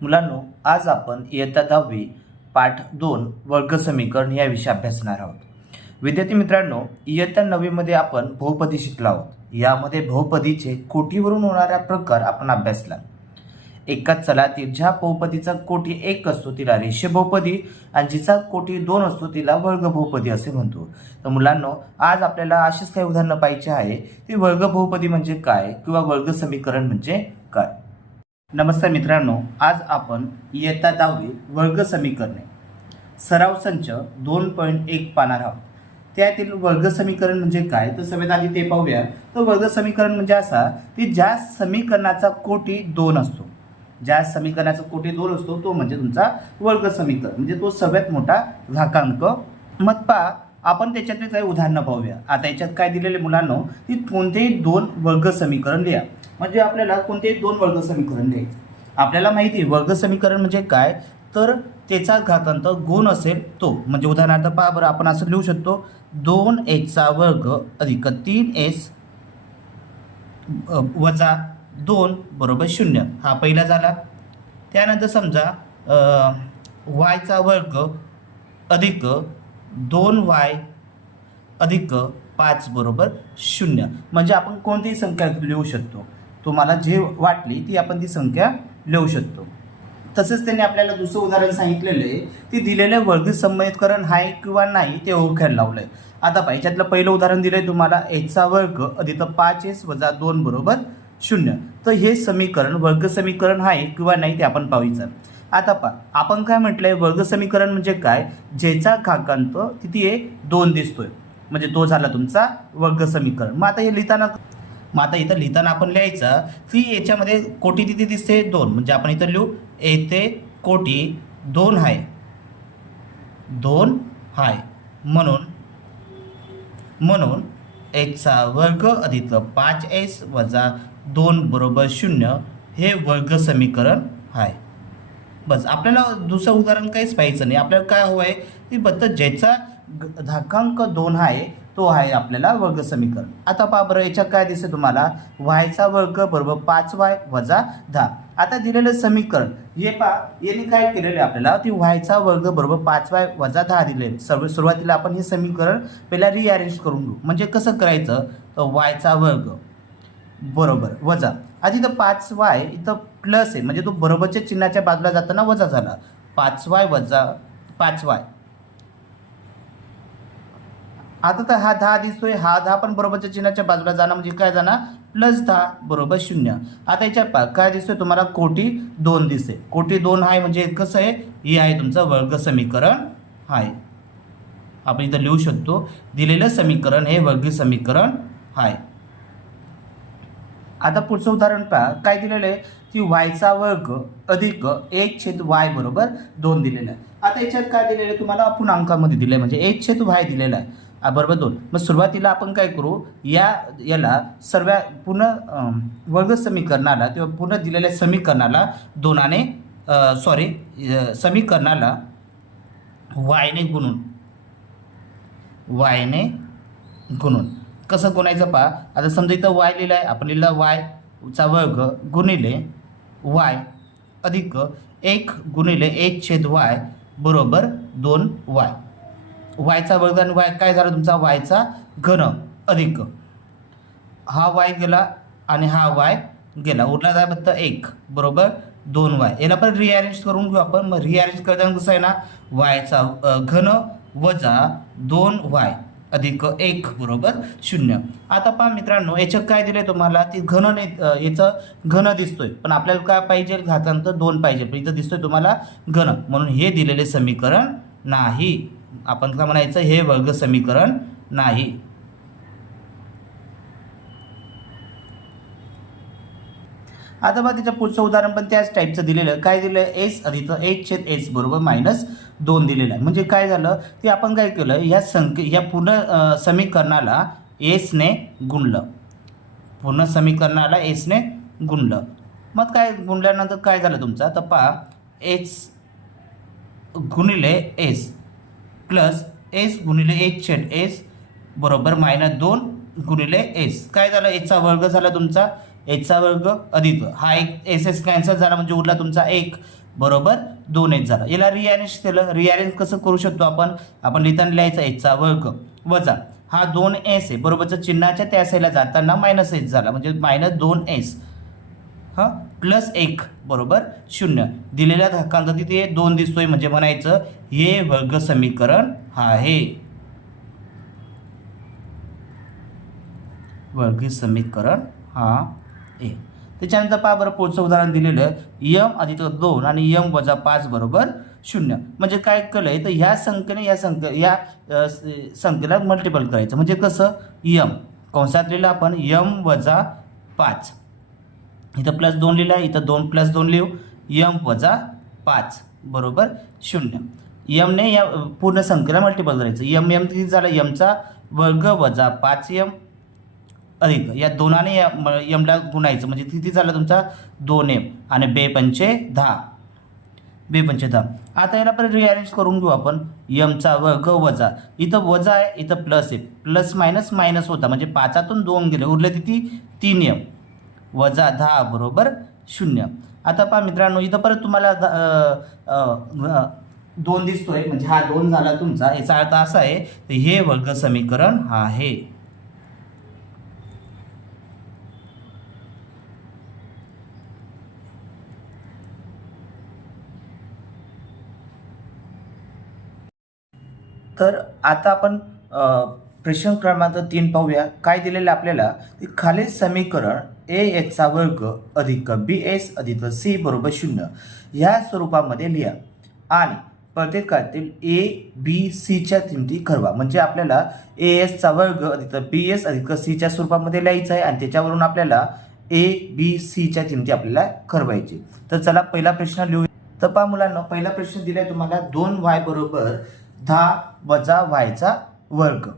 मुलांनो, आज आपण इयत्ता 10वी पाठ 2 वर्ग समीकरण या विषय अभ्यासणार आहोत. विद्यार्थी मित्रांनो, इयत्ता 9वीमध्ये आपण बहुपदी शिकलो आहोत. यामध्ये बहुपदीचे कोटीवरून होणारा प्रकार आपण अभ्यासला. एकाच चलातील ज्या बहुपदीचा कोटी 1 असतो तिला रेषीय बहुपदी आणि जिचा कोटी 2 असतो तिला वर्ग बहुपदी असे म्हणतो. तर मुलांनो, आज आपल्याला अशीच काही उदाहरणं पाहिजे आहे ती वर्ग बहुपदी म्हणजे काय किंवा वर्ग समीकरण म्हणजे काय. नमस्कार मित्रांनो, आज आपण इयत्ता 10वी वर्ग समीकरणे सराव संच 2.1 पाहणार आहोत. त्यातील वर्ग समीकरण म्हणजे काय तर सगळ्यात आधी ते पाहूया. तर वर्ग समीकरण म्हणजे असा की ज्या समीकरणाचा कोटी 2 असतो, ज्या समीकरणाचा कोटी 2 असतो तो म्हणजे तुमचा वर्ग समीकरण, म्हणजे तो सगळ्यात मोठा घातांक. मग पहा, आपण त्याच्यातले काही उदाहरणं पाहूया. आता याच्यात काय दिलेले मुलांनो, की कोणतेही 2 वर्ग समीकरण लिहा. म्हणजे आपल्याला कोणतेही 2 वर्ग समीकरण लिहायचे. आपल्याला माहिती आहे वर्ग समीकरण म्हणजे काय, तर त्याचा घातांक गुण असेल तो. म्हणजे उदाहरणार्थ पहा बरं, आपण असं लिहू शकतो 2x वर्ग अधिक 3s वजा 2 बरोबर 0. हा पहिला झाला. त्यानंतर समजा y वर्ग अधिक 2y अधिक 5 बरोबर 0. म्हणजे आपण कोणतीही संख्या लिहू शकतो. तुम्हाला जे वाटली ती आपण ती संख्या लिहू शकतो. तसेच त्यांनी आपल्याला दुसरं उदाहरण सांगितलेलं आहे की दिलेले वर्ग समीकरण आहे किंवा नाही ते ओळखायला लावलं आहे. आता पहा, याच्यातलं पहिलं उदाहरण दिलं आहे तुम्हाला h वर्ग अधिक 5s वजा 2 बरोबर 0. तर हे समीकरण वर्ग समीकरण आहे किंवा नाही ते आपण पाहायचं. आता पहा, आपण काय म्हटलं आहे, वर्ग समीकरण म्हणजे काय, ज्याचा घातांक किती आहे 2 दिसतोय, म्हणजे तो झाला तुमचा वर्ग समीकरण. मग आता इथं लिहिताना आपण लिहायचं की याच्यामध्ये कोटी किती दिसते 2, म्हणजे आपण इथं लिहू येथे कोटी 2 आहे, 2 आहे. म्हणून h वर्ग अधिक 5s वजा 2 बरोबर 0 हे वर्ग समीकरण आहे. बस, आपल्याला दुसरं उदाहरण काहीच पाहिजे नाही. आपल्याला काय हवं आहे की फक्त ज्याचा घातांक 2 आहे तो आहे आपल्याला वर्ग समीकरण. आता पहा बरं, याच्यात काय दिसते तुम्हाला, y वर्ग बरोबर 5y वजा 10. आता दिलेलं समीकरण हे पहा, यांनी काय केलेलं आहे आपल्याला, ती y वर्ग बरोबर 5y वजा 10 दिले. सुरुवातीला आपण हे समीकरण पहिला रिअरेंज करून घेऊ. म्हणजे कसं करायचं, तर y वर्ग बरोबर वजा आधी इथं 5y इथं प्लस आहे, म्हणजे तो बरोबरच्या चिन्हाच्या बाजूला जाताना वजा झाला. 5y वजा 5y. आता तर हा 10 दिसतोय, हा 10 पण बरोबरच्या चिन्हाच्या बाजूला जाणार, म्हणजे काय जाणार प्लस 10 बरोबर 0. आता याच्यात काय दिसतोय तुम्हाला, कोटी 2 दिसते. कोटी 2 आहे म्हणजे कसं आहे, हे आहे तुमचं वर्ग समीकरण आहे. आपण इथं लिहू शकतो दिलेलं समीकरण हे वर्ग समीकरण आहे. आता पुढचं उदाहरण पहा, काय दिलेलं आहे की y वर्ग अधिक 1/y बरोबर 2 दिलेलं आहे. आता याच्यात काय दिलेलं आहे तुम्हाला, अपूर्णांकामध्ये दिलं आहे, म्हणजे 1/y दिलेला आहे बरोबर 2. मग सुरुवातीला आपण काय करू, याला सर्व पुन्हा वर्ग समीकरणाला किंवा पुन्हा दिलेल्या समीकरणाला समीकरणाला y ने गुणून कसं गुणायचं पहा. आता समजा इथं y लिहिलं आहे, आपण लिहिलं y वर्ग गुणिले y अधिक 1 गुणिले 1/y बरोबर 2y. y वर्ग आणि y काय झालं तुमचा, y घन अधिक हा y गेला आणि हा y गेला, उरला काय फक्त 1 बरोबर 2y. याला पण रिअरेंज करून घेऊ आपण. मग रिअरेंज करताना कसं आहे ना, y घन वजा 2y अधिक 1 बरोबर 0. आता पहा मित्रांनो, याच्यात काय दिलं आहे तुम्हाला, ती घन नाही, याचं घन दिसतोय, पण आपल्याला काय पाहिजे, घातांक 2 पाहिजे, पण इथं दिसतोय तुम्हाला घन, म्हणून हे दिलेले समीकरण नाही. आपण काय म्हणायचं, हे वर्ग समीकरण नाही. आता बघा, त्याच्या पुढचं उदाहरण पण त्याच टाईपचं दिलेलं. काय दिलं आहे, s अधिक 1/s बरोबर -2 दिलेलं आहे. म्हणजे काय झालं ते आपण काय केलं, या पूर्ण समीकरणाला s ने गुणलं. पूर्ण समीकरणाला s ने गुणलं. मग काय गुणल्यानंतर काय झालं तुमचा, तर पहा h गुणिले s प्लस s गुणिले 1/s बरोबर -2 गुणिले s. काय झालं, याचा वर्ग झाला तुमचा, एचचा वर्ग अधिक हा एक एस एस कॅन्सल झाला, म्हणजे उरला तुमचा 1 बरोबर 2h झाला. याला रिअरेंज केलं, रिअरेंज कसं करू शकतो आपण लिहिताना लिहायचं एचचा वर्ग वजा हा 2s आहे बरोबरचं चिन्हाच्या त्या साईडला जाताना -h झाला म्हणजे -2s हां प्लस 1 बरोबर 0. दिलेल्या धाकांत तिथे 2 दिसतोय म्हणजे म्हणायचं हे वर्ग समीकरण आहे. वर्ग समीकरण हा आहे. त्याच्यानंतर पहा बरं पुढचं उदाहरण दिलेलं m अधिक 2 आणि m वजा 5 बरोबर 0. म्हणजे काय केलंय तर ह्या संख्येने या संख्येला मल्टिपल करायचं म्हणजे कसं m कंसात लिहिलं आपण m वजा 5 इथं +2 लिहिला इथं 2 + 2 लिहू m वजा 5 बरोबर 0. m ने या पूर्ण संख्येला मल्टिपल करायचं m किती झालं m चा वर्ग वजा 5m अधिक या दोनाने यमला गुणायचं म्हणजे किती झालं तुमचा 2m आणि 2×5 = 10. आता याला पण रिअरेंज करून घेऊ आपण यमचा वर्ग वजा इथं वजा आहे इथं प्लस आहे प्लस मायनस मायनस होता म्हणजे 5तून 2 गेले उरले किती 3m वजा 10 बरोबर 0. आता पहा मित्रांनो इथं परत तुम्हाला 2 दिसतोय म्हणजे हा 2 झाला तुमचा. याचा अर्थ असा आहे हे वर्ग समीकरण आहे. तर आता आपण प्रश्न क्रमांक 3 पाहूया. काय दिलेलं आपल्याला खालील समीकरण ax वर्ग अधिक bs अधिक c बरोबर 0 ह्या स्वरूपामध्ये लिहा आणि प्रत्येकातील a b c च्या किमती ठरवा. म्हणजे आपल्याला as चा वर्ग अधिक bs अधिक c च्या स्वरूपामध्ये लिहायचं आहे आणि त्याच्यावरून आपल्याला a b c च्या किमती आपल्याला ठरवायची. तर चला पहिला प्रश्न लिहू. तर पहा मुलांना पहिला प्रश्न दिलाय तुम्हाला 2y बरोबर 10 वजा y चा वर्ग.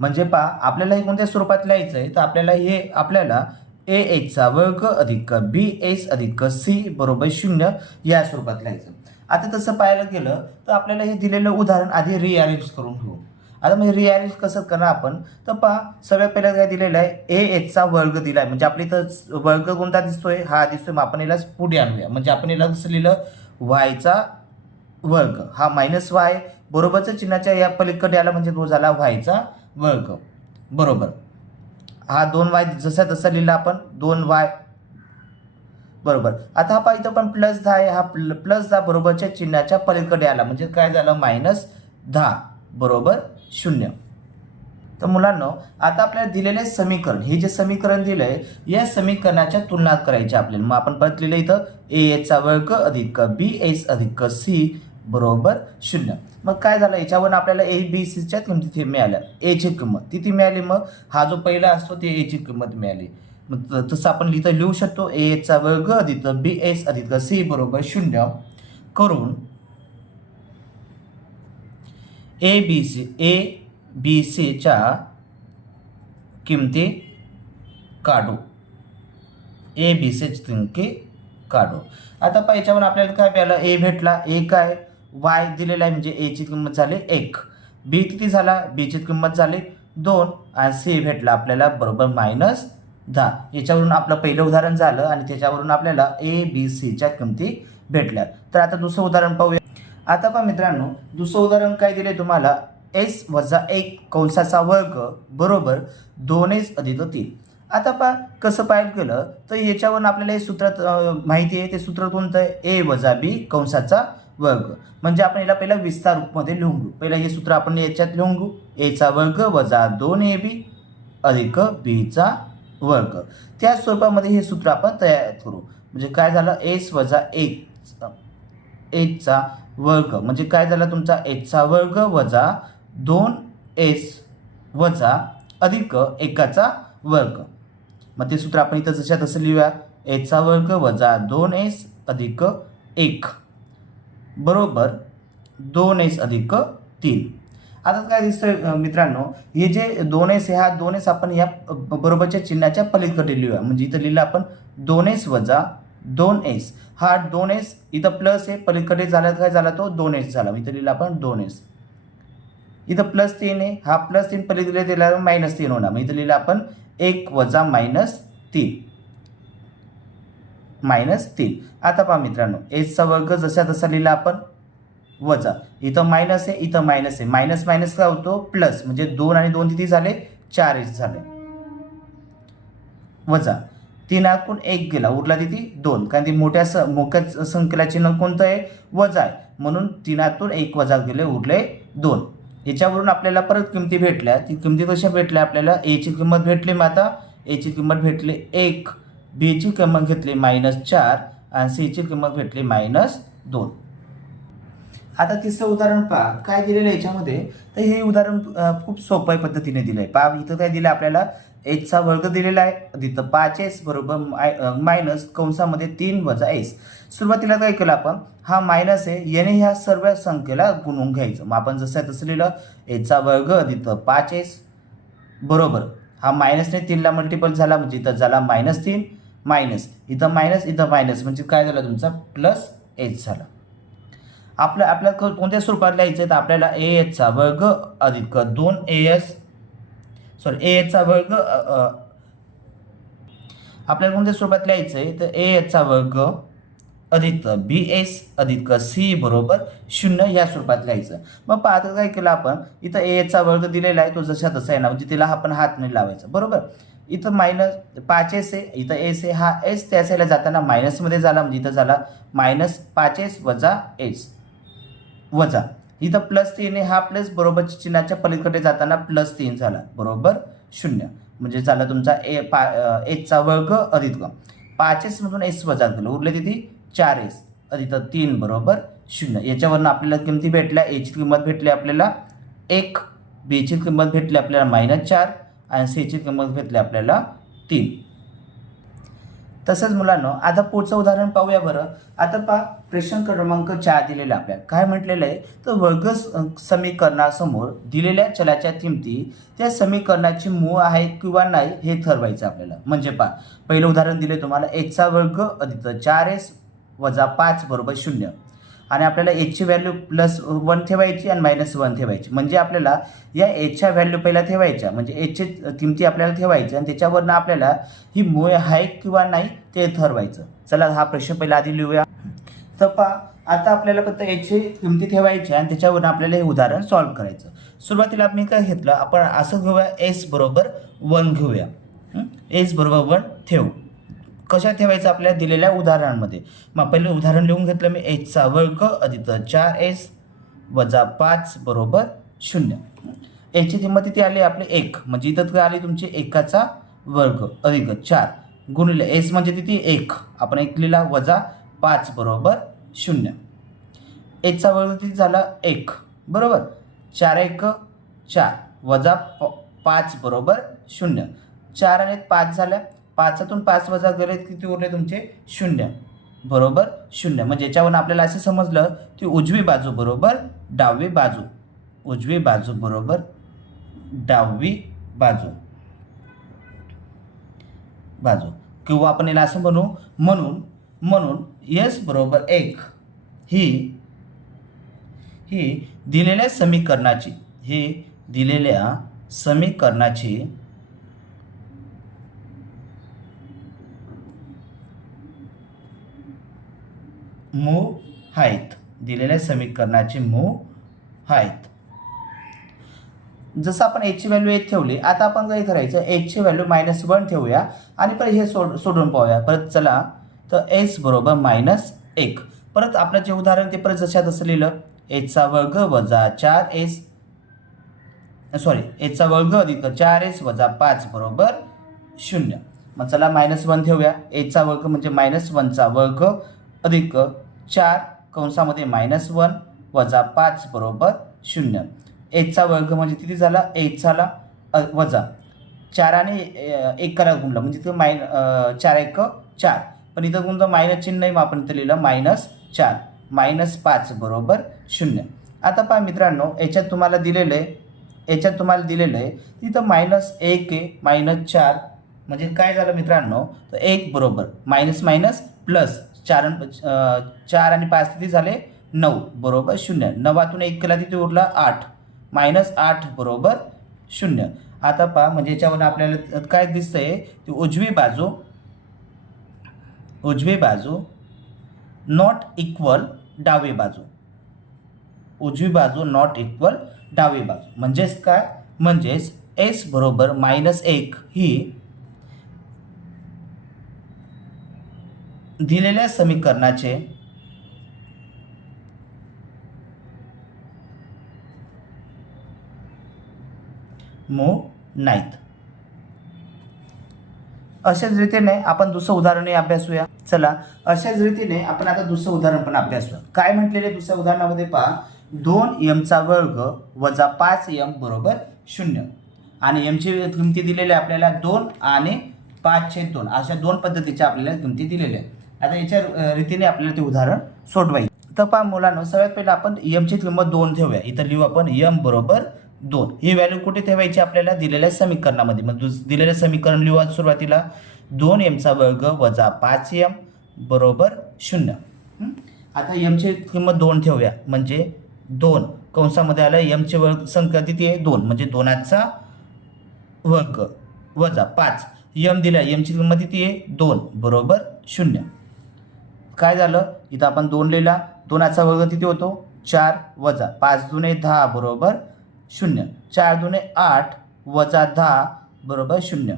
म्हणजे पहा आपल्याला हे कोणत्या स्वरूपात लिहायचं आहे तर आपल्याला ax चा वर्ग अधिक bs अधिक c बरोबर 0 या स्वरूपात लिहायचं. आता तसं पाहायला गेलं तर आपल्याला हे दिलेलं उदाहरण आधी रिअरेंज करून घेऊ. आता म्हणजे रिअरेंज कसं करणार आपण तर पहा सगळ्यात पहिला काय दिलेलं आहे ax चा वर्ग दिलाय म्हणजे आपल्या इथं वर्ग कोणता दिसतोय हा दिसतोय. मग आपण याला पुढे आणूया म्हणजे आपण याला कसं लिहिलं y चा वर्ग हा -y बरोबरच्या चिन्हाच्या या पलीकडे आला म्हणजे तो झाला y चा वर्ग बरोबर. हा 2y जसा तसा लिहिला आपण 2y बरोबर. आता हा पहा इथं पण +10 आहे हा +10 बरोबरच्या चिन्हाच्या पलीकडे आला म्हणजे काय झालं -10 बरोबर 0. तर मुलांनो आता आपल्याला दिलेले समीकरण हे जे समीकरण दिलंय या समीकरणाच्या तुलना करायची आपल्याला. मग आपण परत लिहिलं इथं ax चा वर्ग अधिक bs अधिक c बरोबर 0. मग काय झालं याच्यावरून आपल्याला a b c च्या किमती मिळाल्या. a ची किंमत किती मिळाली मग हा जो पहिला असतो ते a ची किंमत मिळाली. मग तसं आपण लिहू शकतो ax चा वर्ग अधिक bs अधिक c बरोबर 0 करून a b c च्या किमती काढू. a b c ची किमती काढू. आता पहा याच्यावर आपल्याला काय मिळालं a भेटला a काय y दिलेला आहे म्हणजे a ची किंमत झाली 1 b किती झाला b ची किंमत झाली 2 आणि c भेटला आपल्याला बरोबर -10. याच्यावरून आपलं पहिलं उदाहरण झालं आणि त्याच्यावरून आपल्याला a b c च्या किमती भेटल्या. तर आता दुसरं उदाहरण पाहूया. आता पहा मित्रांनो दुसरं उदाहरण काय दिले तुम्हाला s वजा 1 कंसाचा वर्ग बरोबर 2s अधिक 3. आता पहा कसं पाहायला गेलं तर याच्यावरून आपल्याला हे सूत्र माहिती आहे. ते सूत्र कोणतं आहे a वजा b कंसाचा वर्ग. म्हणजे आपण याला पहिला विस्तार रूपमध्ये लिहून घेऊ. पहिला हे सूत्र आपण याच्यात लिहून घेऊ a चा वर्ग वजा 2ab अधिक b चा वर्ग. त्या स्वरूपामध्ये हे सूत्र आपण तयार करू. म्हणजे काय झालं s वजा 1 चा वर्ग म्हणजे काय झालं तुमचा h चा वर्ग वजा 2s वजा अधिक 1 चा वर्ग. मग ते सूत्र आपण इथं जशा तसं लिहूया h चा वर्ग वजा 2s अधिक 1 बरोबर 2s अधिक 3. आता काय दिसतंय मित्रांनो हे जे 2s आहे हा 2s आपण या बरोबरच्या चिन्हाच्या पलीकडे लिहूया. म्हणजे इथं लिहिलं आपण 2s वजा 2s हा 2s इथं प्लस आहे पलीकडे झाला काय झाला तो 2s झाला. इथं लिहिलं आपण 2s इथं +3 आहे हा +3 पलीकडे दिला -3 होणार. मग इथं लिहिलं आपण 1 वजा -3 -3. आता पहा मित्रांनो, एचचा वर्ग जसा तसा लिहिला आपण, वजा इथं मायनस आहे, इथं मायनस आहे, मायनस मायनस काय होतो प्लस, म्हणजे 2 आणि 2 किती झाले 4 एच झाले, वजा 3 आतून 1 गेला, उरला किती 2, कारण ती मोठ्या संख्येला चिन्ह कोणतं आहे वजा आहे, म्हणून 3 आतून 1 वजा गेले, उरले 2. याच्यावरून आपल्याला परत किमती भेटल्या. ती किमती कशा भेटल्या आपल्याला, एची किंमत भेटली, मग आता एची किंमत भेटली 1, बीची किंमत घेतली -4 आणि सीची किंमत भेटली -2. आता तिसरं उदाहरण पहा काय दिलेलं आहे याच्यामध्ये. तर हे उदाहरण खूप सोप्या पद्धतीने दिलं आहे. पहा इथं काय दिलं आपल्याला, एचचा वर्ग दिलेला आहे, तिथं 5s बरोबर मायनस कंसामध्ये 3 वजा एस. सुरुवातीला काय केलं आपण, हा मायनस आहे, याने ह्या सर्व संख्येला गुणून घ्यायचं. मग आपण जसं तसं लिहिलं, एचचा वर्ग तिथं 5s बरोबर हा मायनसने 3ला मल्टिपल झाला, म्हणजे इथं झाला -3 मायनस, इथं मायनस म्हणजे काय झालं तुमचा प्लस एच झाला. आपल्याला कोणत्या स्वरूपात लिहायचं आहे, तर आपल्याला एचचा वर्ग अधिक 2as एचचा वर्ग आपल्याला कोणत्या स्वरूपात लिहायचं आहे, तर एचचा वर्ग अधिक bs अधिक c बरोबर 0 या स्वरूपात लिहायचं. मग पाहता काय केलं आपण, इथं एचचा वर्ग दिलेला आहे, तो जसा तसा आहे ना, म्हणजे तिला आपण हात नाही लावायचा बरोबर. इथं -5s आहे, इथं एस आहे, हा एस त्या साईडला जाताना मायनसमध्ये झाला, म्हणजे इथं झाला -5s वजा एस, वजा इथं +3 आहे, हा प्लस बरोबर चिन्हाच्या पलीकडे जाताना +3 झाला बरोबर 0, म्हणजे झाला तुमचा एचचा वर्ग अधिक 5s मधून एस वजा केलं, उरले किती 4s अधिक 3 बरोबर 0. याच्यावरून आपल्याला किमती भेटल्या, एची किंमत भेटली आपल्याला 1, बीची किंमत भेटली आपल्याला -4 आणि सीची किंमत भेटली आपल्याला 3. तसंच मुलांनो, आता पुढचं उदाहरण पाहूया बरं. आता पहा प्रश्न क्रमांक 4 दिलेला आपल्याला काय म्हटलेलं आहे, तर वर्ग समीकरणासमोर दिलेल्या चलाच्या किमती त्या समीकरणाची मूळ आहे किंवा नाही हे ठरवायचं आपल्याला. म्हणजे पहा पहिलं उदाहरण दिले तुम्हाला, एचचा वर्ग अधिक 4s वजा 5 बरोबर 0, आणि आपल्याला एचची व्हॅल्यू +1 ठेवायची आणि -1 ठेवायची. म्हणजे आपल्याला या एचच्या व्हॅल्यू पहिला ठेवायच्या, म्हणजे एचची किमती आपल्याला ठेवायच्या आणि त्याच्यावरनं आपल्याला ही मूळ आहे किंवा नाही ते ठरवायचं. चला हा प्रश्न पहिला आधी लिहूया. तर पहा आता आपल्याला फक्त एचची किमती ठेवायची आणि त्याच्यावरून आपल्याला हे उदाहरण सॉल्व्ह करायचं. सुरुवातीला मी काय घेतलं, आपण असं घेऊया, एस बरोबर 1 घेऊया, एस बरोबर 1 ठेवू. कशा ठेवायचं आपल्याला दिलेल्या उदाहरणांमध्ये. मग पहिलं उदाहरण लिहून घेतलं मी, एचचा वर्ग अधिक 4s वजा 5 बरोबर 0. एचची किंमत इथे आली आपली 1, म्हणजे इथं काय आली तुमची 1चा वर्ग अधिक 4 गुणिले एस म्हणजे किती 1, आपण 1 लिहिला, वजा 5 बरोबर 0. एचचा वर्ग किती झाला 1 बरोबर, 4 1 4 वजा 5 बरोबर 0. 4 आणि 5 झाल्या, 5तून 5 वजा केले किती उरले तुमचे 0 बरोबर 0. म्हणजे याच्यावरून आपल्याला असं समजलं की उजवी बाजू बरोबर डावी बाजू, उजवी बाजू बरोबर डावी बाजू किंवा आपण याला असं म्हणून एस बरोबर 1 ही दिलेल्या समीकरणाची मूळ आहेत, दिलेल्या समीकरणाची मूळ आहेत. जसं आपण एचची व्हॅल्यू 1 ठेवली, आता आपण काय करायचं, एचची व्हॅल्यू -1 ठेवूया आणि परत हे सोडून पाहूया. परत चला, तर एस बरोबर -1. परत आपलं जे उदाहरण ते परत जशा तसं लिहिलं, एचचा वर्ग वजा 4s एचचा वर्ग अधिक 4s वजा 5 बरोबर 0. मग चला -1 ठेवूया, एचचा वर्ग म्हणजे -1चा वर्ग अधिक 4 कंसामध्ये -1 वजा 5 बरोबर 0. एचचा वर्ग म्हणजे किती झाला 1 झाला, वजा 4 आणि 1 करा गुणलं, म्हणजे इथं 4 1 4, पण इथं कोणतं मायनस चिन्ह नाही, मग आपण इथं लिहिलं -4 -5 बरोबर 0. आता पहा मित्रांनो, याच्यात तुम्हाला दिलेलं आहे तिथं -1 आहे, -4 म्हणजे काय झालं मित्रांनो, तर 1 बरोबर मायनस प्लस 4 आणि 5 किती झाले 9 बरोबर 0. 9तून 1 केला तिथे उरला 8, -8 बरोबर 0. आता पहा म्हणजे याच्यावर आपल्याला काय दिसतंय, ती उजवी बाजू उजवी बाजू नॉट इक्वल डावी बाजू, उजवी बाजू नॉट इक्वल डावी बाजू. म्हणजेच काय, म्हणजेच एस बरोबर -1 ही दिलेल्या समीकरणाचे मूळ नाहीत. अशाच रीतीने आपण दुसरं उदाहरणही अभ्यासूया. चला, अशाच रीतीने आपण आता दुसरं उदाहरण पण अभ्यासूया. काय म्हटलेले दुसऱ्या उदाहरणामध्ये पहा, 2m² वजा 5m बरोबर 0 आणि mची किमती दिलेल्या आपल्याला 2 आणि 5/2 अशा दोन पद्धतीच्या आपल्याला किमती दिलेल्या आहेत. आता याच्या रीतीने आपल्याला ते उदाहरण सोडवायचे. तर पहा मुलांनो, सगळ्यात पहिलं आपण mची किंमत 2 ठेवूया. इथं लिहू आपण m बरोबर 2. ही व्हॅल्यू कुठे ठेवायची आपल्याला, दिलेल्या समीकरणामध्ये. मग दिलेलं समीकरण लिहू सुरुवातीला 2m² वजा 5m बरोबर 0. आता mची किंमत 2 ठेवूया, म्हणजे 2 कंसामध्ये आलं mची वर्ग संख्या किती आहे 2, म्हणजे 2चा वर्ग वजा 5 m दिला, mची किंमत किती आहे 2 बरोबर 0. काय झालं, इथं आपण 2 लिहिला, 2चा वर्ग किती होतो 4 वजा 5 दुने 10 बरोबर 0, 4 दुने 8 वजा 10 बरोबर 0.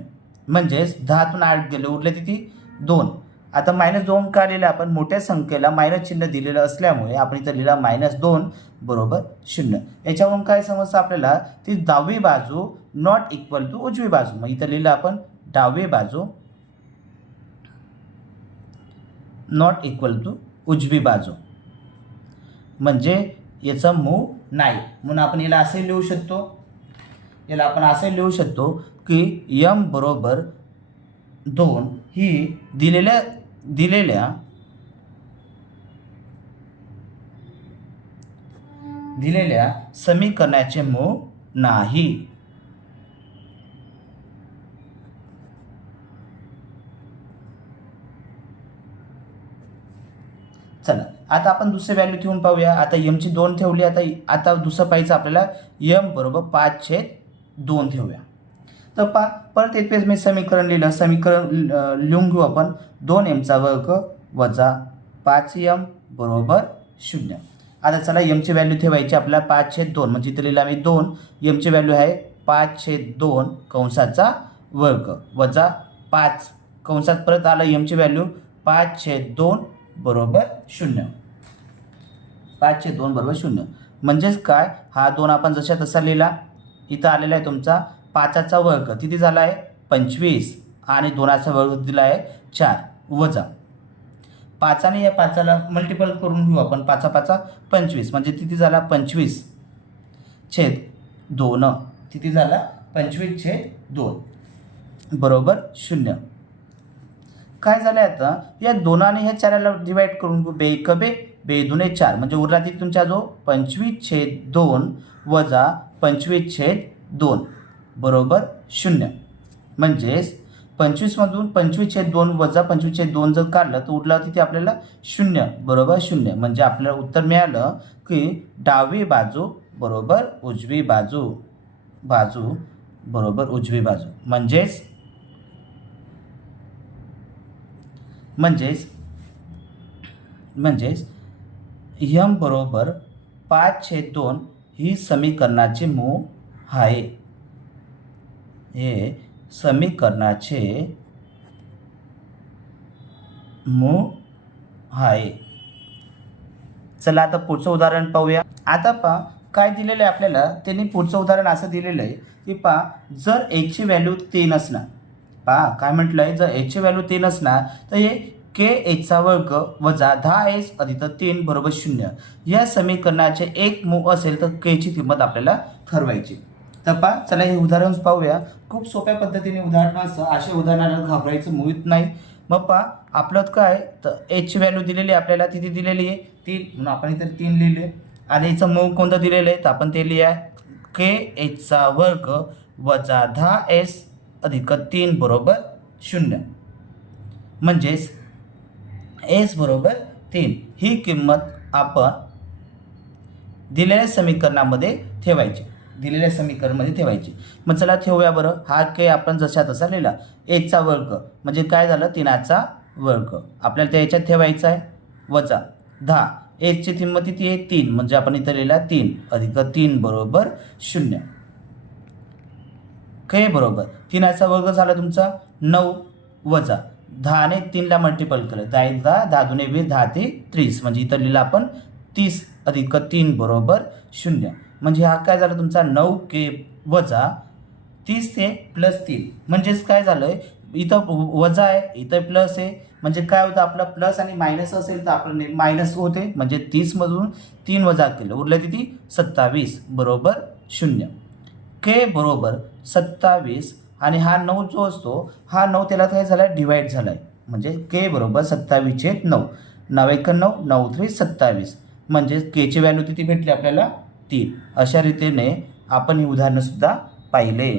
म्हणजेच 10तून 8 गेले, उरले किती 2. आता -2 का लिहिलं आपण, मोठ्या संख्येला मायनस चिन्ह दिलेलं असल्यामुळे आपण इथं लिहिला -2 बरोबर 0. याच्यावरून काय समजतं आपल्याला, ती डावी बाजू नॉट इक्वल टू उजवी बाजू. मग इथं लिहिलं आपण डावी बाजू नॉट इक्वल टू उजवी बाजू, म्हणजे याचं मूळ नाही. म्हणून आपण याला असे लिहू शकतो, याला आपण असे लिहू शकतो की m बरोबर 2 ही दिलेल्या समीकरणाचे मूळ नाही. चला, आता आपण दुसरी व्हॅल्यू ठेवून पाहूया. आता mची 2 ठेवली, आता दुसरं पाहिजे आपल्याला m बरोबर 5/2 ठेवूया. तर परत एक वेळेस मी समीकरण लिहिलं, समीकरण लिहून घेऊ आपण. 2m² वजा 5m बरोबर 0. आता चला mची व्हॅल्यू ठेवायची आपल्याला 5/2, म्हणजे इथे लिहिलं आम्ही 2, mची व्हॅल्यू आहे 5/2 कंसाचा वर्ग वजा 5 कंसात परत आलं mची व्हॅल्यू 5/2 बरोबर 0. 5/2 बरोबर 0. म्हणजेच काय, हा 2 आपण जशा तसा लिहिला. इथं आलेला आहे तुमचा 5चा वर्ग किती झाला आहे 25 आणि 2चा वर्ग दिला आहे 4 वजा 5 या 5ला मल्टिपल करून घेऊ आपण. 5 25, म्हणजे किती झाला 25/2. किती झाला 25/2 बरोबर 0. काय झालं आता, या 2 आणि ह्या 4ला डिवाइड करून घेऊ. 2 1 2, 2 2 4, म्हणजे उरला ती तुमच्या जो 25/2 वजा 25/2 बरोबर 0. म्हणजेच 25मधून 25/2 वजा 25/2 जर काढलं तर उरला तिथे आपल्याला 0 बरोबर 0. म्हणजे आपल्याला उत्तर मिळालं की डावी बाजू बरोबर उजवी बाजू, बाजू बरोबर उजवी बाजू. म्हणजेच m बरोबर 5/2 ही समीकरणाचे मूळ आहे. हे समीकरणाचे मूळ आहे. चला, आता पुढचं उदाहरण पाहूया. आता पहा काय दिलेलं आहे आपल्याला, त्यांनी पुढचं उदाहरण असं दिलेलं आहे की पहा, जर ची व्हॅल्यू 3 असणार. पहा काय म्हटलं आहे, जर ची व्हॅल्यू 3 असणार तर हे kh² वजा 10h अधिक 3 बरोबर 0 या समीकरणाचे एक मूळ असेल तर k ची किंमत आपल्याला ठरवायची. तर पहा, चला हे उदाहरण पाहूया. खूप सोप्या पद्धतीने उदाहरण असं, अशा उदाहरणाला घाबरायचं मुळीच नाही. मग पहा आपलं काय, तर ची व्हॅल्यू दिलेली आहे आपल्याला, तिथे दिलेली आहे 3, म्हणून आपण इथे 3 लिहिले. आणि याचं मूळ कोणतं दिलेलं आहे तर आपण ते लिहा kh² वजा 10h अधिक 3 बरोबर 0. म्हणजेच s बरोबर 3 ही किंमत आपण दिलेल्या समीकरणामध्ये ठेवायची, मग चला ठेवूया बरं. हा k आपण जसा तसा लिहिला. 1चा वर्ग म्हणजे काय झालं 3चा वर्ग आपल्याला त्या याच्यात ठेवायचा आहे वजा 10 एचची किंमत किती आहे 3 म्हणजे आपण इथं लिहिला 3 अधिक 3 बरोबर 0. के बरोबर 3चा वर्ग झाला तुमचा 9 वजा 10 ने 3ला मल्टिपल केलं 10 10 दुने 20 10 ते 30 म्हणजे इथं लिहिलं आपण 30 अधिक 3 बरोबर 0 म्हणजे हा काय झाला तुमचा 9K वजा 30 ते प्लस 3 म्हणजेच काय झालं आहे इथं वजा आहे इथं प्लस आहे म्हणजे काय होतं आपलं प्लस आणि मायनस असेल तर आपण मायनस होते म्हणजे 30मधून 3 वजा केलं उरलं किती 27 बरोबर 0. के बरोबर 27 आणि हा 9 जो असतो हा 9 त्याला काय झाला डिवाइड झाला आहे म्हणजे के बरोबर 27/9 9 1 9 9 3 27 म्हणजे केची व्हॅल्यू किती भेटली आपल्याला 3. अशा रीतीने आपण ही उदाहरणंसुद्धा पाहिले.